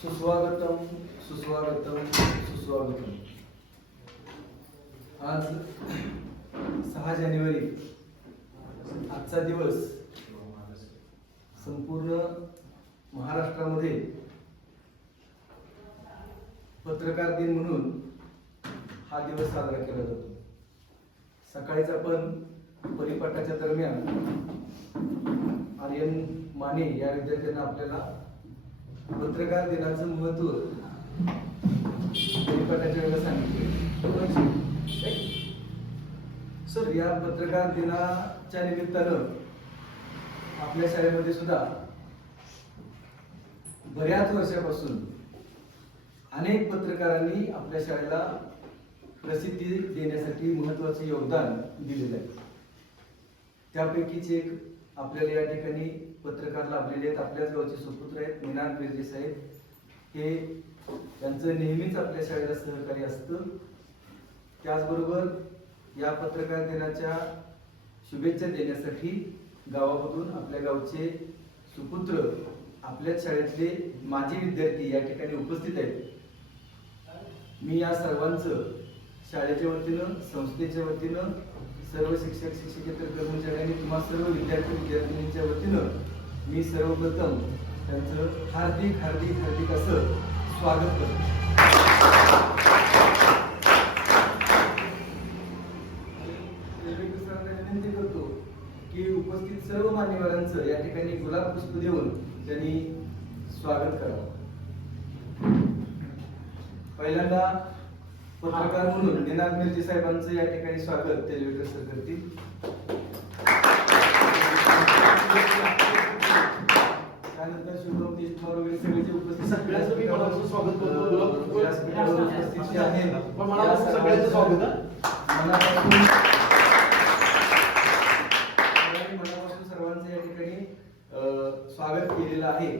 सुस्वागतम सुस्वागतम सुस्वागतम. आज सहा जानेवारी आजचा दिवस संपूर्ण महाराष्ट्रामध्ये पत्रकार दिन म्हणून हा दिवस साजरा केला जातो. सकाळीच आपण परिपाठाच्या दरम्यान आर्यन माने या विद्यार्थ्यांना आपल्याला पत्रकार दिनाचं महत्त्व वेळेला सांगितले. सर या पत्रकार दिनाच्या निमित्तानं आपल्या शाळेमध्ये सुद्धा बऱ्याच वर्षापासून अनेक पत्रकारांनी आपल्या शाळेला प्रसिद्धी देण्यासाठी महत्त्वाचे योगदान दिलेलं आहे. त्यापैकीच एक आपल्याला या ठिकाणी पत्रकार लाभलेले आहेत आपल्याच गावचे सुपुत्र आहेत निनाद बिर्जे साहेब. हे त्यांचं नेहमीच आपल्या शाळेला सहकार्य असतं. त्याचबरोबर या पत्रकार दिनाच्या शुभेच्छा देण्यासाठी गावामधून आपल्या गावचे सुपुत्र आपल्याच शाळेतले माजी विद्यार्थी या ठिकाणी उपस्थित आहेत. मी या सर्वांचं शाळेच्या वतीनं संस्थेच्या वतीनं सर्व शिक्षक शिक्षकेतर कर्मचाऱ्यांनी तुम्हा सर्व विद्यार्थी विद्यार्थिनींच्या वतीनं मी सर्वप्रथम त्यांचं हार्दिक हार्दिक हार्दिक असं स्वागत करतो. विनंती करतो की उपस्थित सर्व मान्यवरांचं या ठिकाणी गुलाब पुष्प देऊन त्यांनी स्वागत करावं. पहिल्यांदा पत्रकार म्हणून निनाद मिर्जी साहेबांचं या ठिकाणी स्वागत तेलवेकर सर करतील त्यानंतर शुभम देशमुख वगैरे सगळे जे उपस्थित सगळ्यांचं मी मनापासून स्वागत करतो. गुलाब- व्यासपीठावर उपस्थित जे आहेत, पण मनापासून सगळ्यांचं स्वागत, मनापासून सगळ्यांनी मनापासून सर्वांचं या ठिकाणी अं, स्वागत केलेलं आहे.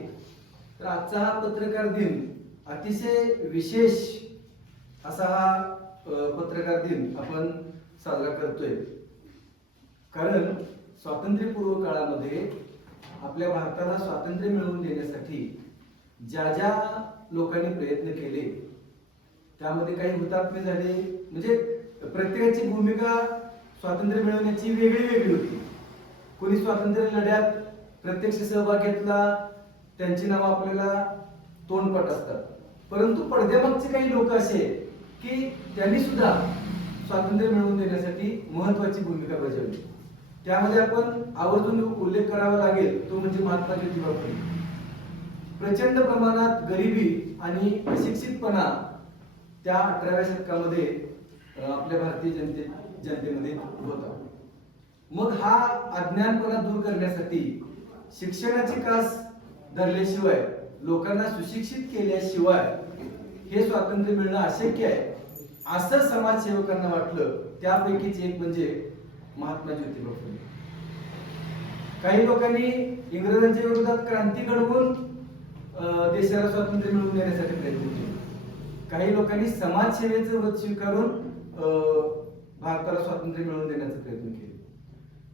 तर आजचा हा पत्रकार दिन अतिशय विशेष असा हा अं, पत्रकार दिन आपण साजरा करतोय. कारण स्वातंत्र्यपूर्व काळामध्ये आपल्या भारताला स्वातंत्र्य मिळवून देण्यासाठी ज्या ज्या लोकांनी प्रयत्न केले त्यामध्ये काही हुतात्मे झाले. म्हणजे प्रत्येकाची भूमिका स्वातंत्र्य मिळवण्याची वेगळी वेगळी होती. कोणी स्वातंत्र्य लढ्यात प्रत्यक्ष सहभाग घेतला त्यांची नावं आपल्याला तोंडपट असतात. परंतु पडद्यामागचे काही लोक असे की त्यांनी सुद्धा स्वातंत्र्य मिळवून देण्यासाठी महत्वाची भूमिका बजावली. त्यामध्ये आपण आवर्जून उल्लेख करावा लागेल तो म्हणजे महात्मा ज्योतिबा फुले. प्रचंड प्रमाणात गरिबी आणि अशिक्षितपणा त्या अठराव्या शतकामध्ये आपल्या भारतीय जनते जनतेमध्ये होता. मग हा अज्ञानपणा दूर करण्यासाठी शिक्षणाची कास धरल्याशिवाय लोकांना सुशिक्षित केल्याशिवाय हे स्वातंत्र्य मिळणं अशक्य आहे असं समाजसेवकांना वाटलं. त्यापैकीच एक म्हणजे महात्मा ज्योतिबा फुले. काही लोकांनी इंग्रजांच्या विरोधात क्रांती घडवून देशाला स्वातंत्र्य मिळवून देण्यासाठी प्रयत्न केले. काही लोकांनी समाजसेवेचं व्रत स्वीकारून अं, भारताला स्वातंत्र्य मिळवून देण्याचा प्रयत्न केले.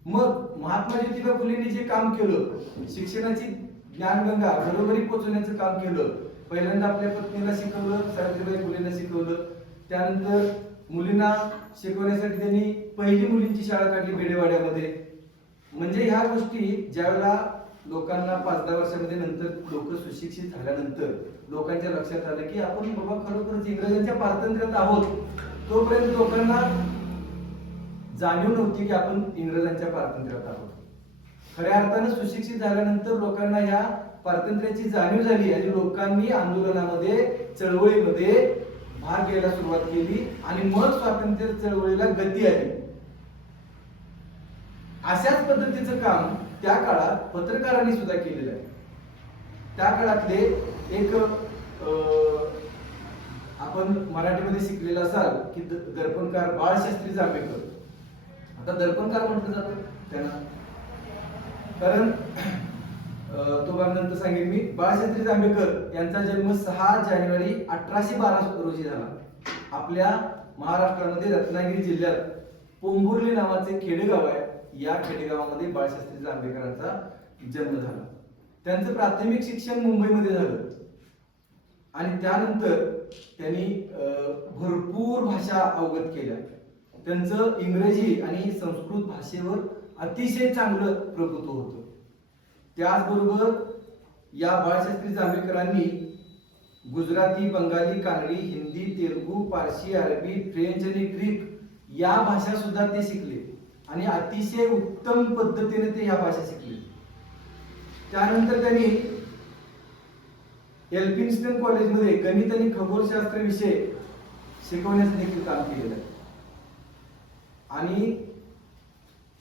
मग महात्मा ज्योतिबा फुलेंनी जे काम केलं शिक्षणाची ज्ञानगंगा घरोघरी पोहोचवण्याचं काम केलं पहिल्यांदा आपल्या पत्नीला शिकवलं सावित्रीबाई फुलेंना शिकवलं त्यानंतर मुलींना शिकवण्यासाठी त्यांनी पहिली मुलींची शाळा काढली बेडेवाड्यामध्ये. म्हणजे ह्या गोष्टी ज्यावेळेला लोकांना पाच दहा वर्षामध्ये नंतर लोक सुशिक्षित झाल्यानंतर लोकांच्या लक्षात आलं की आपण बाबा खरोखरच इंग्रजांच्या पारतंत्र्यात आहोत. तोपर्यंत लोकांना जाणीव नव्हती की आपण इंग्रजांच्या पारतंत्र्यात आहोत. खऱ्या अर्थानं सुशिक्षित झाल्यानंतर लोकांना या पारतंत्र्याची जाणीव झाली आणि लोकांनी आंदोलनामध्ये चळवळीमध्ये भाग घ्यायला सुरुवात केली आणि मग स्वातंत्र्य चळवळीला गती आली. अशाच पद्धतीचं काम त्या काळात पत्रकारांनी सुद्धा केलेलं आहे. त्या काळातले एक आपण मराठीमध्ये शिकलेला असाल की द- दर्पणकार बाळशास्त्री जांभेकर. आता दर्पणकार म्हटलं जातं त्यांना. कारण अं, तो नंतर सांगेन मी बाळशास्त्री जांभेकर यांचा जन्म सहा जानेवारी अठराशे बारा रोजी झाला. आपल्या महाराष्ट्रामध्ये रत्नागिरी जिल्ह्यात पोंभुर्ली नावाचे खेडेगाव आहे. या खेडेगावामध्ये बाळशास्त्री जांभेकरांचा जन्म झाला. त्यांचं प्राथमिक शिक्षण मुंबईमध्ये झालं. आणि त्यानंतर त्यांनी भरपूर भाषा अवगत केल्या. त्यांचं इंग्रजी आणि संस्कृत भाषेवर अतिशय चांगलं प्रभुत्व होतं. त्याचबरोबर या बाळशास्त्री जांभेकरांनी गुजराती बंगाली कानडी हिंदी तेलुगू पारशी अरबी फ्रेंच आणि ग्रीक या भाषा सुद्धा ते शिकले. आणि अतिशय उत्तम पद्धतीने ते ह्या भाषा शिकले. त्यानंतर त्यांनी एल्फिन्स्टन कॉलेजमध्ये गणित आणि खगोलशास्त्र विषय शिकवण्याचं देखील काम केलेलं आहे. आणि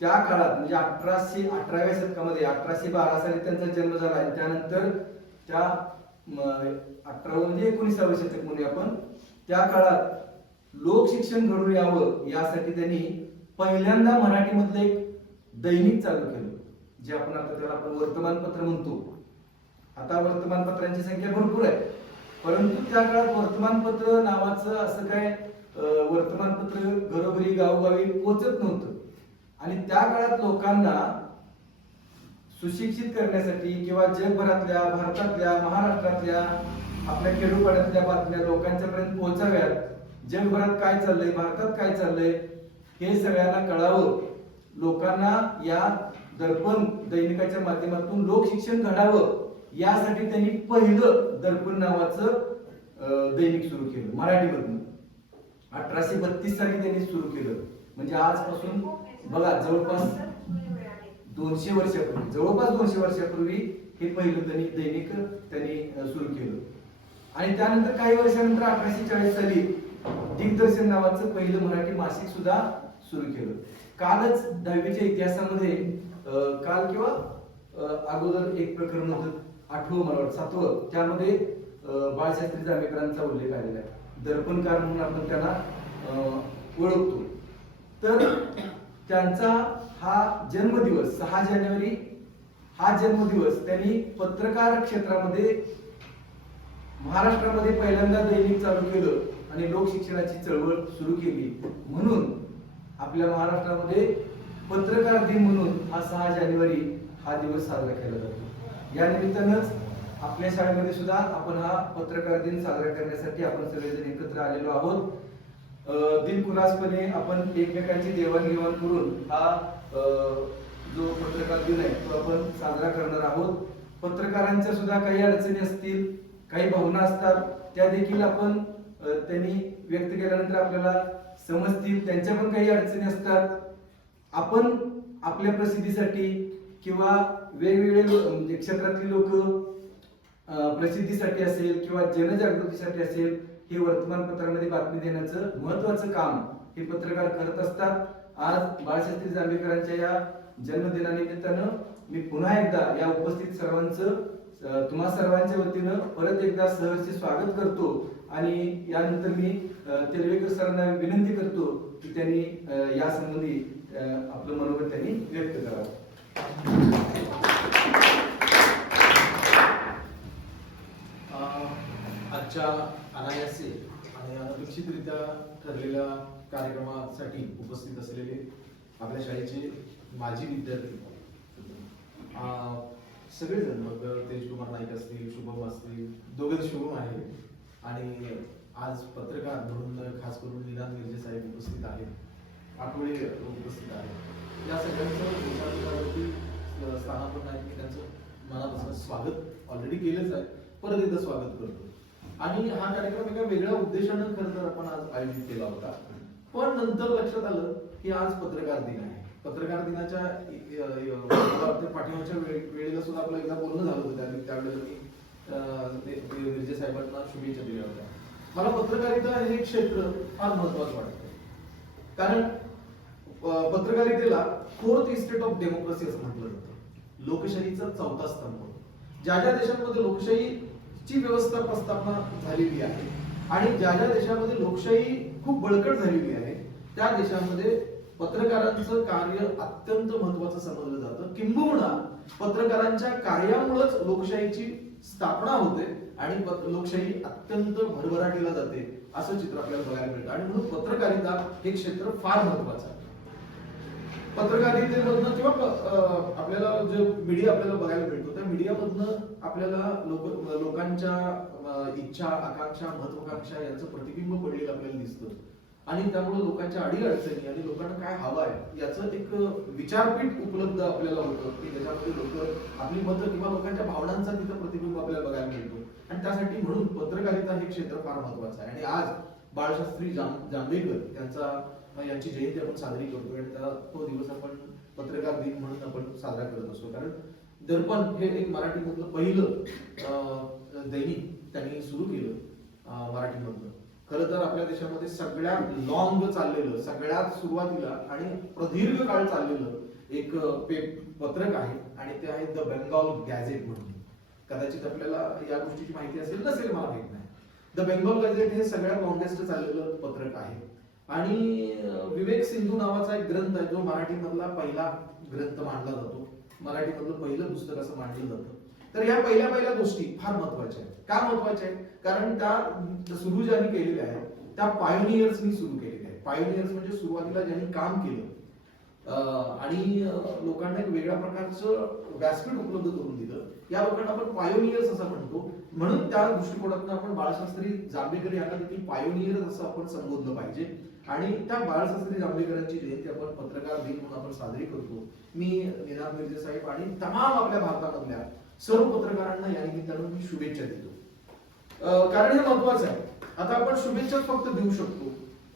त्या काळात म्हणजे अठराशे अठराव्या शतकामध्ये अठराशे बारा साली त्यांचा जन्म झाला आणि त्यानंतर त्या अठरा म्हणजे एकोणीसावं शतक म्हणूया आपण त्या काळात लोक शिक्षण घडून यावं यासाठी त्यांनी पहिल्यांदा मराठीमधलं एक दैनिक चालू केलं जे आपण आता त्याला आपण वर्तमानपत्र म्हणतो. आता वर्तमानपत्रांची संख्या भरपूर आहे. परंतु त्या काळात वर्तमानपत्र नावाचं असं काय वर्तमानपत्र घरोघरी गावोगावी पोचत नव्हतं. आणि त्या काळात लोकांना सुशिक्षित करण्यासाठी किंवा जगभरातल्या भारतातल्या महाराष्ट्रातल्या आपल्या खेडोपाड्यातल्या बातम्या लोकांच्या पर्यंत पोहोचाव्यात जगभरात काय चाललंय भारतात काय चाललंय हे सगळ्यांना कळावं. लोकांना या दर्पण दैनिकाच्या माध्यमातून लोक शिक्षण घडावं. यासाठी त्यांनी पहिलं दर्पण नावाचं दैनिक सुरू केलं मराठीमधून. अठराशे बत्तीस साली त्यांनी सुरू केलं. म्हणजे आजपासून बघा जवळपास दोनशे वर्षापूर्वी जवळपास दोनशे वर्षापूर्वी हे पहिलं त्यांनी दैनिक त्यांनी सुरू केलं. आणि त्यानंतर काही वर्षानंतर अठराशे चाळीस साली दिग्दर्शन नावाचं पहिलं मराठी मासिक सुद्धा सुरू केलं. कालच दहावीच्या इतिहासामध्ये अं, काल किंवा अगोदर एक प्रकरण होतं आठवं मला वाटतं सातवं. त्यामध्ये बाळशास्त्री जांभेकरांचा उल्लेख आलेला आहे. दर्पणकार म्हणून आपण त्यांना अं, ओळखतो. तर त्यांचा हा जन्मदिवस सहा जानेवारी हा जन्मदिवस त्यांनी पत्रकार क्षेत्रामध्ये महाराष्ट्रामध्ये पहिल्यांदा दैनिक चालू केलं आणि लोकशिक्षणाची चळवळ सुरू केली. म्हणून आपल्या महाराष्ट्रामध्ये पत्रकार दिन म्हणून हा सहा जानेवारी हा दिवस साजरा केला जातो. या निमित्तानंच आपल्या शाळेमध्ये सुद्धा आपण हा पत्रकार दिन साजरा करण्यासाठी आपण सगळेजण एकत्र आलेलो आहोत. अं, दिलखुलासपणे आपण एकमेकांची देवाणघेवाण करून हा जो पत्रकार दिन आहे तो आपण साजरा करणार आहोत. पत्रकारांच्या सुद्धा काही अडचणी असतील काही भावना असतात त्या देखील आपण त्यांनी व्यक्त केल्यानंतर आपल्याला समजतील त्यांच्या पण काही अडचणी असतात. आपण आपल्या प्रसिद्धीसाठी किंवा वेगवेगळे म्हणजे क्षेत्रातली लोक प्रसिद्धीसाठी असेल किंवा जनजागृतीसाठी असेल हे वर्तमानपत्रामध्ये बातमी देण्याचं महत्वाचं काम हे पत्रकार करत असतात. आज बाळशास्त्री जांभेकरांच्या या जन्मदिनानिमित्तानं मी पुन्हा एकदा या उपस्थित सर्वांचं तुम्हा सर्वांच्या वतीनं परत एकदा सहर्ष स्वागत करतो. आणि यानंतर मी तेलवेकर सरांना विनंती करतो की त्यांनी या संबंधी आपलं मनोगत त्यांनी व्यक्त करावं. आजच्या अनायासे आणि अनपेक्षितरित्या ठरलेल्या कार्यक्रमासाठी उपस्थित असलेले आपल्या शाळेचे माजी विद्यार्थी. अं, सगळेजण मग तेजकुमार नाईक असतील शुभम असतील दोघे शुभम आहे. आणि आज पत्रकार म्हणून खास करून निदान मिर्जे साहेब उपस्थित आहेत. आठवडे उपस्थित आहेत. या सगळ्यांचं विचारवरती स्थानापन्न आहे. मी त्यांचं मनापासून स्वागत ऑलरेडी केलंच आहे. परत एकदा स्वागत करतो. आणि हा कार्यक्रम एका वेगळ्या उद्देशानं खरं तर आपण आज आयोजित केला होता. पण नंतर लक्षात आलं की आज पत्रकार दिन आहे. पत्रकार दिनाच्या पाठिंबाच्या वेळेला सुद्धा आपलं एकदा बोलणं झालं होतं. त्यावेळेला मी ते- मिर्जे साहेबांना शुभेच्छा दिल्या होत्या. मला पत्रकारिता हे क्षेत्र फार महत्वाचं वाटतं कारण पत्रकारितेला फोर्थ इस्टेट ऑफ डेमोक्रेसी असं म्हटलं जातं. लोकशाहीचा चौथा स्तंभ. ज्या ज्या देशांमध्ये लोकशाहीची व्यवस्था प्रस्थापना झालेली आहे आणि ज्या ज्या देशामध्ये लोकशाही खूप बळकट झालेली आहे त्या देशामध्ये पत्रकारांचं कार्य अत्यंत महत्वाचं समजलं जातं. किंबहुना पत्रकारांच्या कार्यामुळेच लोकशाहीची स्थापना होते आणि लोकशाही अत्यंत भरभराटीला जाते असं चित्र आपल्याला बघायला मिळतं. आणि म्हणून पत्रकारिता हे क्षेत्र फार महत्वाचं आहे. पत्रकारितेमधनं किंवा आपल्याला जे मीडिया आपल्याला बघायला मिळतो त्या मीडियामधनं आपल्याला लोक लोकांच्या इच्छा आकांक्षा महत्वाकांक्षा यांचं प्रतिबिंब पडलेलं आपल्याला दिसतं. आणि त्यामुळे लोकांच्या अडीअडचणी आणि लोकांना काय हवं आहे याचं एक विचारपीठ उपलब्ध आपल्याला होतं की त्याच्यामध्ये लोक आपली मतं किंवा लोकांच्या भावनांचा तिथं प्रतिबिंब आपल्याला बघायला मिळतो. आणि त्यासाठी म्हणून पत्रकारिता हे क्षेत्र फार महत्वाचं आहे. आणि आज बाळशास्त्री जाम जांभेकर त्यांचा यांची जयंती आपण साजरी करतो आणि त्याला तो दिवस आपण पत्रकार दिन म्हणून आपण साजरा करत असतो. कारण दर्पण हे एक मराठीमधलं पहिलं दैनिक त्यांनी सुरू केलं मराठीमधलं. खरं तर आपल्या देशामध्ये सगळ्यात लॉंग चाललेलं सगळ्यात सुरुवातीला आणि प्रदीर्घ काळ चाललेलं एक पे पत्रक आहे आणि ते आहे द बेंगॉल गॅझेट म्हणून. कदाचित आपल्याला या गोष्टीची माहिती असेल नसेल मला माहीत नाही. द बेंगॉल गॅझेट हे सगळ्यात लॉंगेस्ट चाललेलं पत्रक आहे. आणि विवेक सिंधू नावाचा एक ग्रंथ आहे जो मराठीमधला पहिला ग्रंथ मानला जातो. मराठीमधलं पहिलं पुस्तक असं मानलं जातं. तर या पहिल्या पहिल्या गोष्टी फार महत्त्वाच्या आहेत. का महत्त्वाच्या आहेत? कारण त्या सुरू ज्यांनी केलेल्या आहेत त्या पायोनियर्सनी सुरू केलेल्या आहेत. पायोनियर्स म्हणजे सुरुवातीला ज्यांनी काम केलं. आणि लोकांना एक वेगळ्या प्रकारचं व्यासपीठ उपलब्ध करून दिलं. या लोकांना आपण पायोनियर्स असं म्हणतो. म्हणून त्या दृष्टिकोनातून आपण बाळशास्त्री जांभेकर यांना देखील पायोनियर्स असं आपण संबोधलं पाहिजे. आणि त्या बाळशास्त्री जांभेकरांची जयंती आपण पत्रकार दिन म्हणून आपण साजरी करतो. मी निनाद मिर्जे साहेब आणि तमाम आपल्या भारतामधल्या सर्व पत्रकारांना या निमित्तानं मी शुभेच्छा देतो. कारण हे महत्वाचं आहे. आता आपण शुभेच्छा फक्त देऊ शकतो.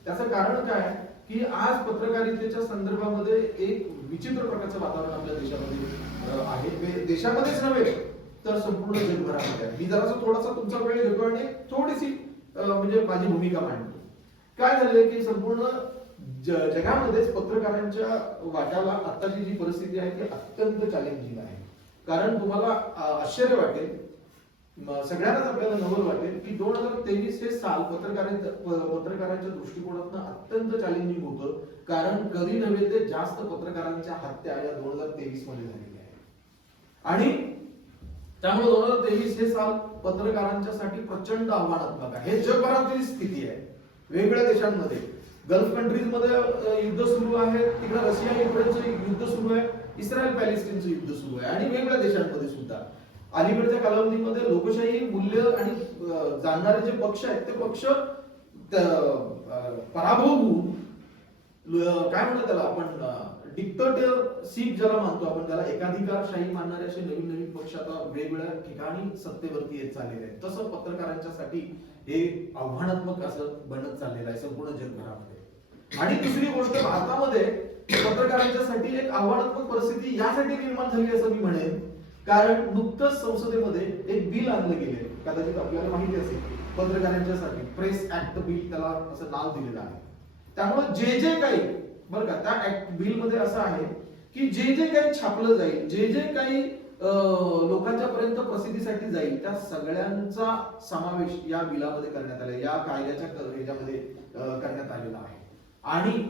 त्याचं कारण काय? आहे? की आज पत्रकारितेच्या संदर्भामध्ये एक विचित्र प्रकारचं वातावरण आपल्या देशामध्ये आहे. देशामध्येच नव्हे तर संपूर्ण जगभरामध्ये आहे. मी जरासा थोडासा तुमचा वेळ घेतो आणि थोडीशी म्हणजे माझी भूमिका मांडतो. काय झालंय की संपूर्ण ज- जगामध्येच पत्रकारांच्या वाट्याला आत्ताची जी परिस्थिती आहे ती अत्यंत चॅलेंजिंग आहे. कारण तुम्हाला आश्चर्य वाटेल सगळ्यांनाच आपल्याला नवल वाटेल की दोन हजार तेवीस हे साल पत्रकारांच्या पत्रकारांच्या दृष्टिकोनातून अत्यंत चॅलेंजिंग होतं. कारण कधी नव्हे ते जास्त पत्रकारांच्या हत्या या दोन हजार तेवीसमध्ये झालेल्या आहेत. आणि त्यामुळे दोन हजार तेवीस हे साल पत्रकारांच्यासाठी प्रचंड आव्हानात्मक आहे. हे जगभरातील स्थिती आहे. वेगवेगळ्या देशांमध्ये. गल्फ कंट्रीजमध्ये युद्ध सुरू आहे. तिकडे रशिया युक्रेनचं युद्ध सुरू आहे. इस्रायल पॅलेस्टीनचं युद्ध सुरू आहे. आणि वेगवेगळ्या देशांमध्ये सुद्धा. अलीकडच्या कालावधीमध्ये लोकशाही मूल्य आणि जाणणारे जे पक्ष आहेत ते पक्ष पराभव होऊन काय म्हणतो त्याला आपण डिक्टेटर सीट ज्याला मानतो आपण त्याला एकाधिकारशाही मानणारे असे नवीन नवीन पक्ष आता वेगवेगळ्या ठिकाणी सत्तेवरती येत चाललेले आहेत. तसं पत्रकारांच्यासाठी हे आव्हानात्मक असं बनत चाललेलं आहे संपूर्ण जगभरामध्ये. आणि दुसरी गोष्ट भारतामध्ये पत्रकारांच्यासाठी एक आव्हानात्मक परिस्थिती यासाठी निर्माण झाली असं मी म्हणेन. कारण नुकतंच संसदेमध्ये एक बिल आणलं गेले कदाचित आपल्याला माहिती असेल पत्रकारांच्यासाठी. प्रेस ऍक्ट बिल त्याला असं नाव दिलेलं आहे. त्यामुळे जे जे काही बरं का त्या ऍक्ट बिलमध्ये असं आहे की जे जे काही छापलं जाईल जे जे काही लोकांच्या पर्यंत प्रसिद्धीसाठी जाईल त्या सगळ्यांचा समावेश या बिलामध्ये करण्यात आला या कायद्याच्या ह्याच्यामध्ये करण्यात आलेला आहे. आणि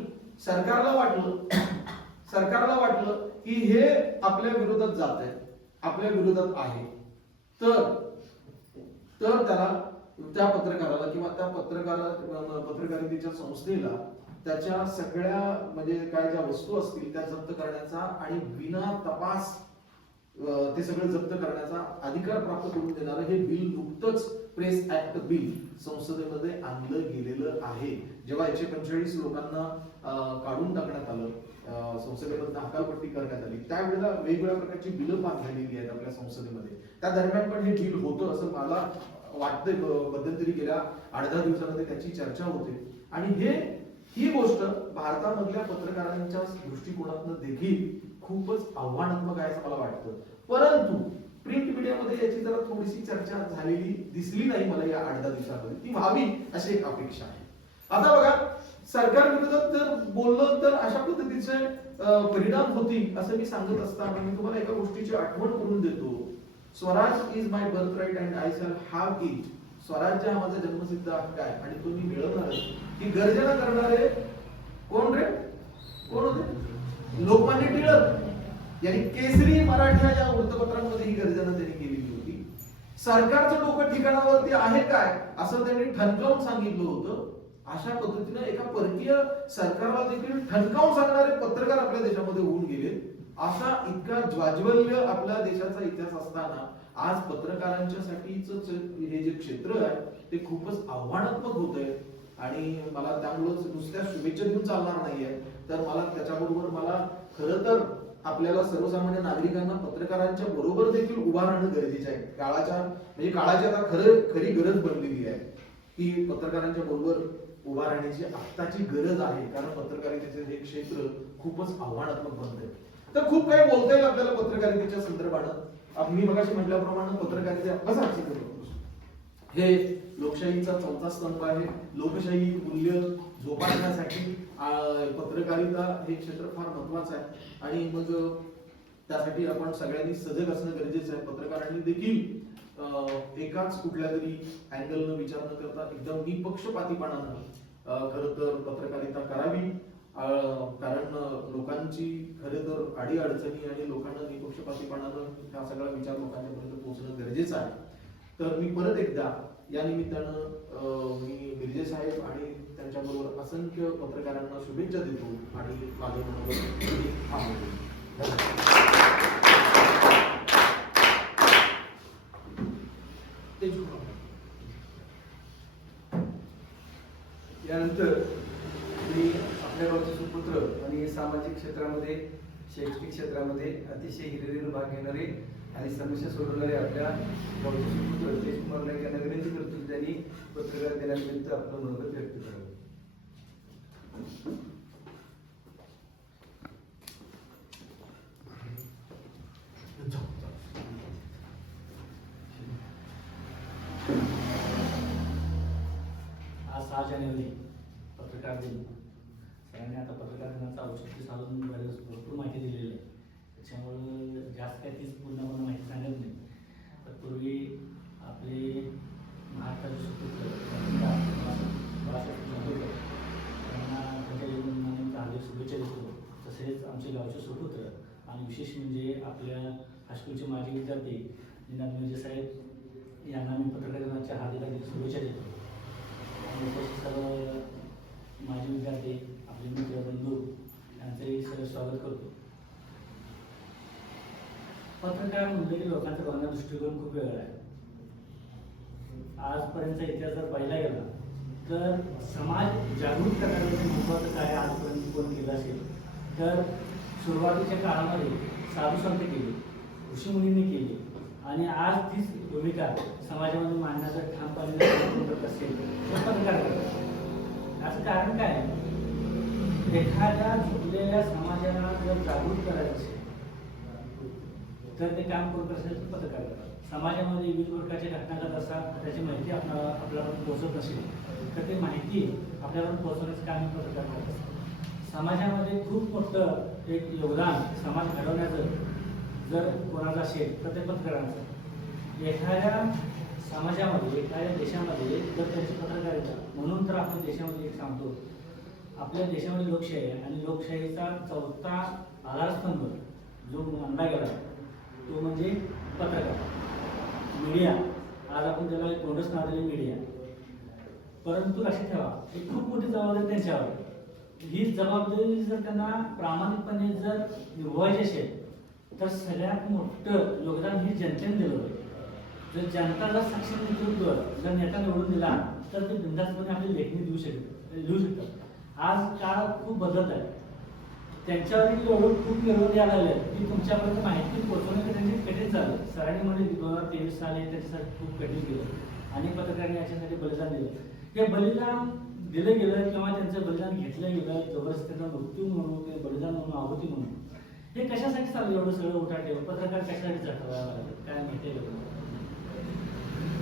सरकारला वाटलं सरकारला वाटलं की हे आपल्या विरोधात जात आहे आपल्या विरोधात आहे. तर तर त्याला त्या पत्रकाराला किंवा त्या पत्रकारा पत्रकारितेच्या संस्थेला त्याच्या सगळ्या म्हणजे काय ज्या वस्तू असतील त्या जप्त करण्याचा आणि विना तपास ते सगळं जप्त करण्याचा अधिकार प्राप्त करून देणारं हे बिल नुकतंच प्रेस ऍक्ट बिल संसदेमध्ये आणलं गेलेलं आहे. जेव्हा एकशे पंचेचाळीस लोकांना काढून टाकण्यात आलं अं, संसदेमध्ये हकालपट्टी करण्यात आली. त्यावेळेला वेगवेगळ्या प्रकारची बिलं पास झालेली आहेत आपल्या संसदेमध्ये. त्या दरम्यान पण हे बिल होतं असं मला वाटतंय. मध्यंतरी गेल्या आठ दहा दिवसामध्ये त्याची चर्चा होते. आणि हे ही गोष्ट भारतामधल्या पत्रकारांच्या दृष्टिकोनातून देखील खूपच आव्हानात्मक आहे असं मला वाटतं. परंतु प्रिंट मीडियामध्ये याची जरा थोडीशी चर्चा झालेली दिसली नाही मला या आठ दहा दिवसामध्ये. ती व्हावी अशी एक अपेक्षा आहे. आता बघा सरकार विरोधात जर बोललं तर अशा पद्धतीचे परिणाम होतील असं मी सांगत असताना मी तुम्हाला एका गोष्टीची आठवण करून देतो. Swaraj is my birth right and I shall have it स्वराज्य हा माझा जन्मसिद्ध हक्क आहे आणि तो मी मिळवणार ही गर्जना करणारे कोण रे? कोण होते? लोकमान्य टिळक. यांनी केसरी मराठा या वृत्तपत्रांमध्ये ही गर्जना त्यांनी केलेली होती. सरकारचं डोकं ठिकाणावरती आहे काय? असं त्यांनी ठणकावून सांगितलं होतं. अशा पद्धतीनं एका परकीय सरकारला देखील ठणकावून सांगणारे पत्रकार आपल्या देशामध्ये होऊन गेले. असा इतका ज्वाज्वल्य आपल्या देशाचा इतिहास असताना आज पत्रकारांच्या साठीच हे जे क्षेत्र आहे ते खूपच आव्हानात्मक होत आहे. आणि मला त्यामुळंच नुसत्या शुभेच्छा देऊन चालणार नाहीये. तर मला त्याच्याबरोबर मला खरं तर आपल्याला सर्वसामान्य नागरिकांना पत्रकारांच्या बरोबर देखील उभा राहणं गरजेचं आहे. काळाच्या म्हणजे काळाची आता खरं खरी गरज बनलेली आहे. की पत्रकारांच्या बरोबर उभा राहण्याची आत्ताची गरज आहे. कारण पत्रकारितेचे हे क्षेत्र खूपच आव्हानात्मक बनतंय तर खूप काही बोलता येईल आपल्याला पत्रकारितेच्या संदर्भात मी मगाशी म्हटल्याप्रमाणे पत्रकारिता कसा हे लोकशाहीचा चौथा स्तंभ आहे. लोकशाही मूल्य जोपासण्यासाठी पत्रकारिता हे क्षेत्र फार महत्वाचं आहे. आणि मग त्यासाठी आपण सगळ्यांनी सजग असणं गरजेचं आहे. पत्रकारांनी देखील एकाच कुठल्या तरी अँगलनं विचार न करता एकदम निपक्षपातीपणानं अ, खरं तर पत्रकारिता करावी. कारण लोकांची खरे तर अडी अडचणी आणि लोकांना निपक्षपातीपणानं हा सगळा विचार लोकांच्यापर्यंत पोहोचणं गरजेचं आहे. तर मी परत एकदा या निमित्तानं मी मिर्जे साहेब आणि त्यांच्याबरोबर असंख्य पत्रकारांना शुभेच्छा देतो आणि माझं मनोगत थांबवतो. धन्यवाद. यानंतर मी आपल्या गावचे सुपुत्र आणि सामाजिक क्षेत्रामध्ये शैक्षणिक क्षेत्रामध्ये अतिशय हिरिरीनं भाग घेणारे आणि समस्या सोडवणारे आपल्या गावचे सुपुत्र कुमार नाईक यांना विनंती करतो त्यांनी पत्रकार दिनानिमित्त आपलं मनोगत व्यक्त करावं आज सहा जानेवारी पत्रकार दिन सगळ्यांनी आता पत्रकार दिनाचं औचित्य साधून बरेच भरपूर माहिती दिलेली आहे त्याच्यामुळं जास्त काही तीच पूर्णपणे माहिती सांगत नाही तर पूर्वी आपले महाराष्ट्राचे सुपुत्र पत्रकार बाळासाहेब जांभेकर यांना त्यांच्या जन्मदिनानिमित्त हार्दिक शुभेच्छा देतो तसेच आमचे गावचे सुपुत्र आणि विशेष म्हणजे आपल्या हायस्कूलचे माजी विद्यार्थी निनाद मिर्जे साहेब यांना मी पत्रकार दिनाच्या हार्दिक हार्दिक शुभेच्छा देतो आणि उपस्थित सर्व माजी विद्यार्थी आपले मित्र बंधू यांचंही सगळं स्वागत करतो पत्रकार म्हणजे की लोकांचा बघण्याचा दृष्टिकोन खूप वेगळा आहे आजपर्यंतचा इतिहास जर पाहिला गेला तर समाज जागृत करण्याचं महत्त्वाचं काय आजपर्यंत कोण केलं असेल तर सुरुवातीच्या काळामध्ये साधू संत केले ऋषीमुनींनी केली आणि आज तीच भूमिका समाजामध्ये मांडण्याचा ठामपणे करत असेल तर पत्रकार करतात याचं कारण काय? आहे? एखाद्या झुकलेल्या समाजाला जर जागृत करायचं असेल तर ते काम करत असेल तर पत्रकार करतात. समाजामध्ये विविध प्रकारच्या घटना घडत असतात त्याची माहिती आपल्याला आपल्यापर्यंत पोहोचत असेल तर ते माहिती आपल्यापर्यंत पोहोचवण्याचं काम पत्रकार करत असतात समाजामध्ये खूप मोठं एक योगदान समाज घडवण्याचं जर कोणाचं असेल तर ते पत्रकारांचं. एखाद्या समाजामध्ये एखाद्या देशामध्ये जर त्यांची पत्रकारिता म्हणून तर आपण देशामध्ये एक सांगतो. आपल्या देशामध्ये लोकशाही आहे आणि लोकशाहीचा चौथा आधारस्तंभ जो मानला गेला तो म्हणजे पत्रकार. मीडिया. आज आपण त्याला एक गोंडस नाव दिले मीडिया. परंतु लक्षात ठेवा एक खूप मोठी जबाबदारी त्यांच्यावर आहे. ही जबाबदारी जर त्यांना प्रामाणिकपणे जर निभवायची असेल तर सगळ्यात मोठं योगदान हे जनतेने दिलं होतं. जर जनता जर सक्षम नेतृत्व जर नेता निवडून दिला तर ते बिंदास्तपणे आपली लेखणी देऊ शकत लिहू शकतात. आज काळ खूप बदलत आहे. त्यांच्यावरती एवढं खूप निर्बंध यायला लागले. की तुमच्यापर्यंत माहिती पोहोचवणं त्यांनी कठीण झालं सरांनी म्हणजे दोन हजार तेवीस साली त्याच्यासाठी खूप कठीण केलं. आणि पत्रकारांनी याच्यासाठी बलिदान दिलं. हे बलिदान दिलं गेलं किंवा त्यांचं बलिदान घेतलं गेलं जबरदस्त त्यांचा मृत्यू म्हणून ते बलिदान म्हणून आहुती म्हणून. हे कशासाठी चाललं एवढं सगळं उठाटे पत्रकार कशासाठी झटवायला लागले काय माहिती आहे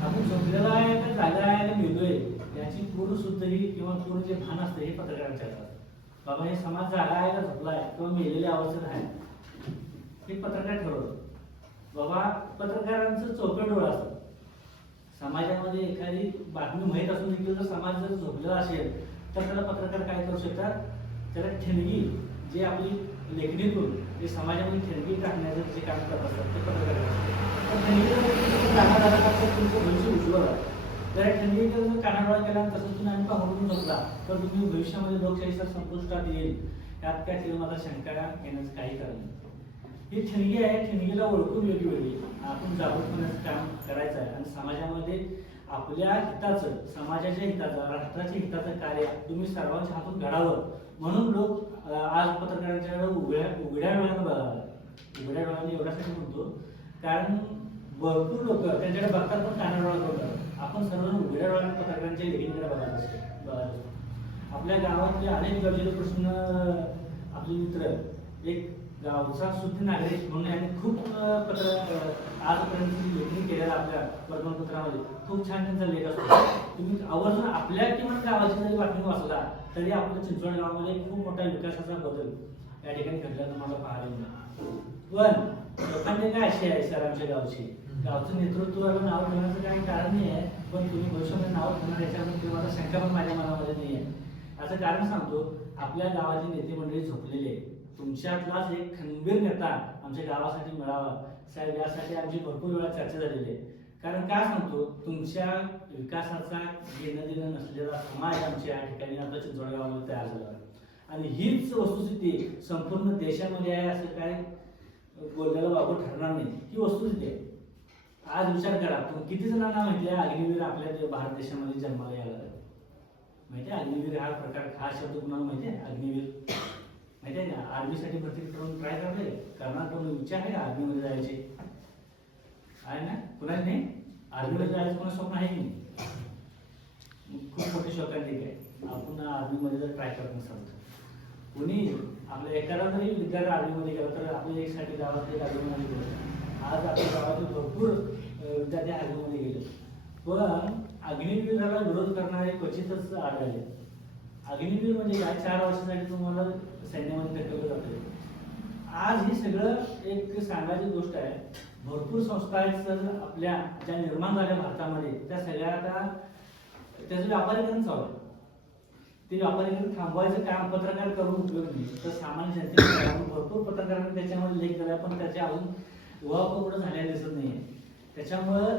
आपण झोपलेला आहे का जागा आहे का मिळतोय. याची पूर्ण शुद्धही किंवा पूर्ण जे भान असतं हे पत्रकारांच्या हातात. बाबा हे समाज जागा आहे का झोपला आहे? किंवा मेलेल्या अवस्थेत आहे? हे पत्रकार ठरवलं बाबा पत्रकारांचं चौकट डोळा असतं. समाजामध्ये एखादी बातमी माहीत असून देखील जर समाज जर झोपलेला असेल तर त्याला पत्रकार काय करू शकतात? त्याला ठेणगी जे आपली लेखणीतून जे समाजामध्ये ठेणगी टाकण्याचं जे काम करत असतात ते पत्रकार तर तर तुमचं भविष्य उज्ज्वल आहे जर जर कानाडोळा केला तसं तुम्ही आणि पाहून नसला तर तुम्ही भविष्यामध्ये लोकशाहीचा संपुष्टात येईल. यात काय मला शंका येण्याचं काही कारण नाही. ही ठिणगी आहे ठिणगीला ओळखून वेगवेगळी आपण जागरूकपणाचं काम करायचं आहे. आणि समाजामध्ये आपल्या हिताचं समाजाच्या हिताचं राष्ट्राच्या हिताचं कार्य तुम्ही सर्वांच्या हातून घडावं. म्हणून लोक आज पत्रकारांच्याकडे उघड्या उघड्या डोळ्यानं बघावं उघड्या डोळ्याने एवढ्यासाठी म्हणतो कारण भरपूर लोक त्यांच्याकडे बघतात पण काना डोळा बघतात आपण सर्व उघड्या डोळ्यानं पत्रकारांच्या लेखीकडे बघायला असतो बघायला असतो. आपल्या गावातले अनेक गरजेचे प्रश्न आपले मित्र एक गावचा शुद्ध नागरिक म्हणून यांनी खूप पत्र आजपर्यंत लेखणी केलेला आपल्या वर्तमानपत्रामध्ये. खूप छान त्यांचा लेख असतो. तुम्ही आवर्जून आपल्या किंवा गावाची जरी बातमी वाचला तरी आपल्या चिंचवड गावामध्ये खूप मोठा विकासाचा बदल या ठिकाणी घडल्याचं मला पाहायला मिळेल. पण लोकांनी काय अशी आहे सर आमच्या गावची? गावचं नेतृत्व नाव ठेवण्याचं काही कारण नाही आहे पण तुम्ही भविष्यामध्ये नाव ठेवणार याच्यामध्ये मला शंका पण माझ्या मनामध्ये नाही आहे याचं कारण सांगतो आपल्या गावाची नेते मंडळी झोपली तुमच्यातलाच एक खंबीर नेता आमच्या गावासाठी मिळावा. साहेब यासाठी आमची भरपूर वेळा चर्चा झालेली आहे. कारण काय सांगतो तुमच्या विकासाचा घेणं देणं नसलेला समाज आमच्या या ठिकाणी आता चिंचवडगावामध्ये तयार झाला आणि हीच वस्तुस्थिती संपूर्ण देशामध्ये आहे असं काय बोलण्याला बाबू ठरणार नाही. ही वस्तुस्थिती आहे. आज विचार करा तुम्ही किती जणांना माहिती आहे अग्निवीर आपल्या भारत देशामध्ये जन्माला यायला माहिती आहे अग्निवीर हा प्रकार हा शब्द कुणाला माहिती आहे? अग्निवीर. माहिती आहे का आर्मीसाठी भरती करून ट्राय करते करणार कोण विचार आहे आर्मीमध्ये जायचे. आहे ना? कुणाला नाही? आर्मीमध्ये जायचं कोणा स्वप्न आहे की नाही? खूप मोठी शोकांतिक आहे. आपण आर्मीमध्ये जर ट्राय करत नसाल तर. आपल्या एखादा जरी विद्यार्थी आर्मीमध्ये गेला तर आपल्या एकसाठी गावातले आर्मीमध्ये गेलं. आज आपल्या गावातले भरपूर विद्यार्थी आर्मीमध्ये गेले. पण अग्निवीराला विरोध करणारे क्वचितच आढळले. अग्निवीर म्हणजे काय चार वर्षासाठी तुम्हाला सैन्यामध्ये थटवलं जातं आज हे सगळं एक सांगायची गोष्ट आहे भरपूर संस्था आहेत सर आपल्या ज्या निर्माण झाल्या भारतामध्ये त्या सगळ्या आता त्याचं व्यापारीकरण चालू आहे. ते व्यापारीकरण थांबवायचं काम पत्रकार करून उपयोग नाही. तर सामान्य जनतेने भरपूर पत्रकारांनी त्याच्यामध्ये लेख केला पण त्याच्या अजून उहापोह कुठं झालेला दिसत नाही त्याच्यामुळं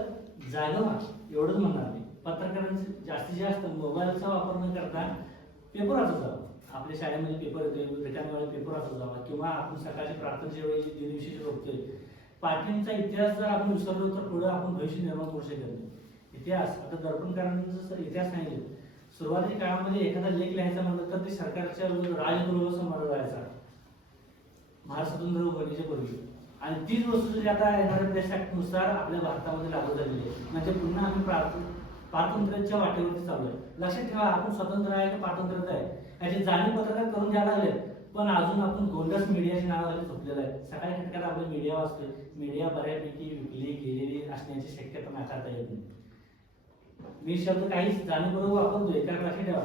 जागा एवढंच म्हणणार मी. पत्रकारांचं जास्तीत जास्त मोबाईलचा वापर न करता पेपर वाचत जावं. आपल्या शाळेमध्ये पेपर येतोय रिटर्न वेळेला पेपर वाचत जावा. किंवा आपण सकाळची प्रार्थनेच्या वेळी दिनविशेष बघतोय पाठींचा इतिहास जर आपण विसरलो तर पुढे आपण भविष्य निर्माण करू शकत नाही. इतिहास आता दर्पणकारांचा जसं इतिहास नाही सुरुवातीच्या काळामध्ये एखादा लेख लिहायचा म्हणलं तर ते सरकारच्या राजगुरू समोर जायचा. महाराष्ट्र स्वतंत्र पूर्वी. आणि तीच वस्तू जरी आता येणाऱ्या देशानुसार आपल्या भारतामध्ये लागू झालेली आहे. म्हणजे पुन्हा आम्ही प्रार्थना पारतंत्र्याच्या वाटेवरती चालू आहे. लक्षात ठेवा आपण स्वतंत्र आहे का पारतंत्र्यात आहे? याची जाणीव पत्रकार करून द्यायला लागले पण अजून आपण गोंडस मीडियाच्या नावाखाली झोपलेलं आहे. सकाळी घटकात आपलं मीडिया वाचतोय. मीडिया बऱ्यापैकी विकली गेलेली असण्याची शक्यता नाकारता येत नाही. मी शब्द काहीच जाणीवपूर्वक वापरतोय. कारण लक्षात ठेवा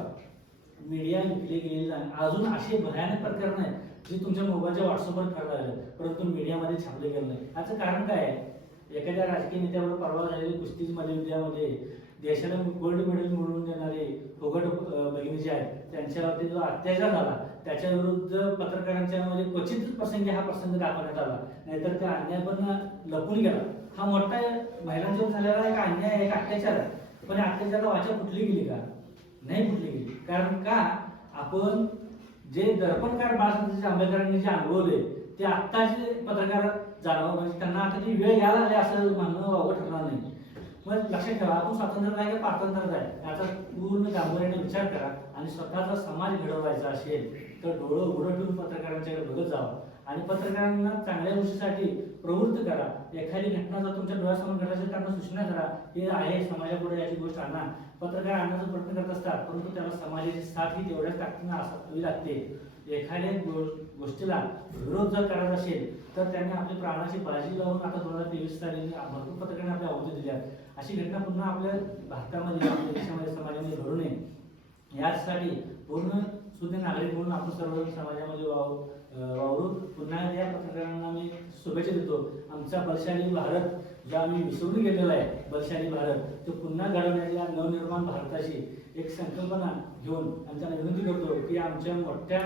मीडिया विकली गेलेली आहे. अजून असे भयानक प्रकरण आहेत जे तुमच्या मोबाईलच्या व्हॉट्सअपवर ठरलं आहे परंतु मीडियामध्ये छापले गेलं नाही. याचं कारण काय आहे? एखाद्या राजकीय नेत्यावर परवा झालेली कुस्तीमध्ये विद्यामध्ये देशाला गोल्ड मेडल मिळवून देणारे फोगट बहिणी भगिनी जे आहेत त्यांच्यावरती जो अत्याचार झाला त्याच्या विरुद्ध पत्रकारांच्या मध्ये क्वचित प्रसंगी हा प्रसंग दाखवण्यात आला. नाहीतर त्या अन्याय पण लपून गेला. हा मोठा महिलांच्यावर झालेला एक अन्याय आहे, एक अत्याचार आहे. पण अत्याचाराला वाचा फुटली गेली का? नाही फुटली गेली. कारण का? आपण जे दर्पणकार बाळासाहेब आंबेडकरांनी जे अनुभवले ते आत्ताचे पत्रकार जाणवं म्हणजे त्यांना आता ती वेळ यायला लागली असं म्हणणं वावं ठरणार नाही. मग लक्षात ठेवा आपण स्वातंत्र्य आहे का पारतंत्र्य आहे याचा पूर्ण गांभीर्याने विचार करा आणि स्वतःचा समाज घडवायचा असेल तर डोळं उघडं ठेवून पत्रकारांच्याकडे बघत जावं. आणि पत्रकारांना चांगल्या गोष्टीसाठी प्रवृत्त करा. एखादी घटना जर तुमच्या डोळ्यासमोर घडत असेल त्यांना सूचना करा हे आहे समाजापुढे याची गोष्ट आणा पत्रकार आणण्याचा प्रयत्न करत असतात परंतु त्याला समाजाची साथ ही तेवढ्याच ताकदीनं असावी लागते. एखाद्या गो- गोष्टीला विरोध जर करायचा असेल तर त्यांनी आपली प्राणाची बाजी लावून आता दोन हजार तेवीस साली भरपूर पत्रकारांनी आपल्या अवधी दिल्या अशी घटना पुन्हा आपल्या भारतामध्ये आपल्या देशामध्ये समाजामध्ये घडू नये. यासाठी पूर्ण सुद्धा नागरिक म्हणून आपण सर्व समाजामध्ये वाव वावरू. वावरून पुन्हा या पत्रकारांना मी शुभेच्छा देतो. आमचा बलशाली भारत जो आम्ही विसरून गेलेला आहे बलशाली भारत तो पुन्हा घडवण्याच्या नवनिर्माण भारताची एक संकल्पना घेऊन आमच्या विनंती करतो की आमच्या मोठ्या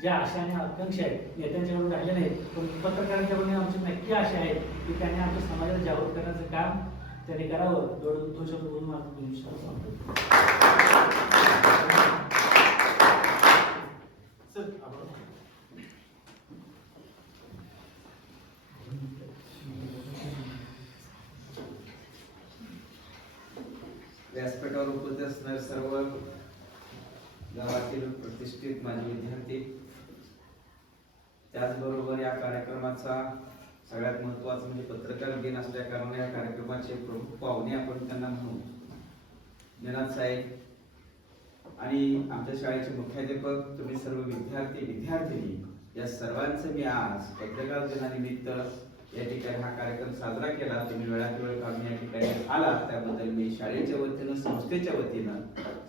ज्या आशा आणि आकांक्षा आहेत नेत्यांच्याकडून राहिल्या नाहीत पण पत्रकारांच्याकडून आमची नक्की आशा आहे की त्यांनी आमच्या समाजाला जागृत करण्याचं काम त्याने करावं एवढं तो शब्द बोलून माझा तो विश्वास व्यासपीठावर उपस्थित असणार सर्व गावातील प्रतिष्ठित माझे विद्यार्थी त्याचबरोबर या कार्यक्रमाचा सगळ्यात महत्वाचं म्हणजे पत्रकार दिन असल्या कारणाने या कार्यक्रमाचे प्रमुख पाहुणे आपण त्यांना म्हणू. निनाद साहेब आणि आमच्या शाळेचे मुख्याध्यापक तुम्ही सर्व विद्यार्थी विद्यार्थिनी या सर्वांचं मी आज पत्रकार दिनानिमित्त या ठिकाणी हा कार्यक्रम साजरा केला. तुम्ही वेळात वेळ काढून या ठिकाणी आला त्याबद्दल मी शाळेच्या वतीनं संस्थेच्या वतीनं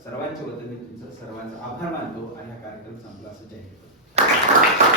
सर्वांच्या वतीने तुमचं सर्वांचा आभार मानतो आणि हा कार्यक्रम संपला असं जाहीर करतो.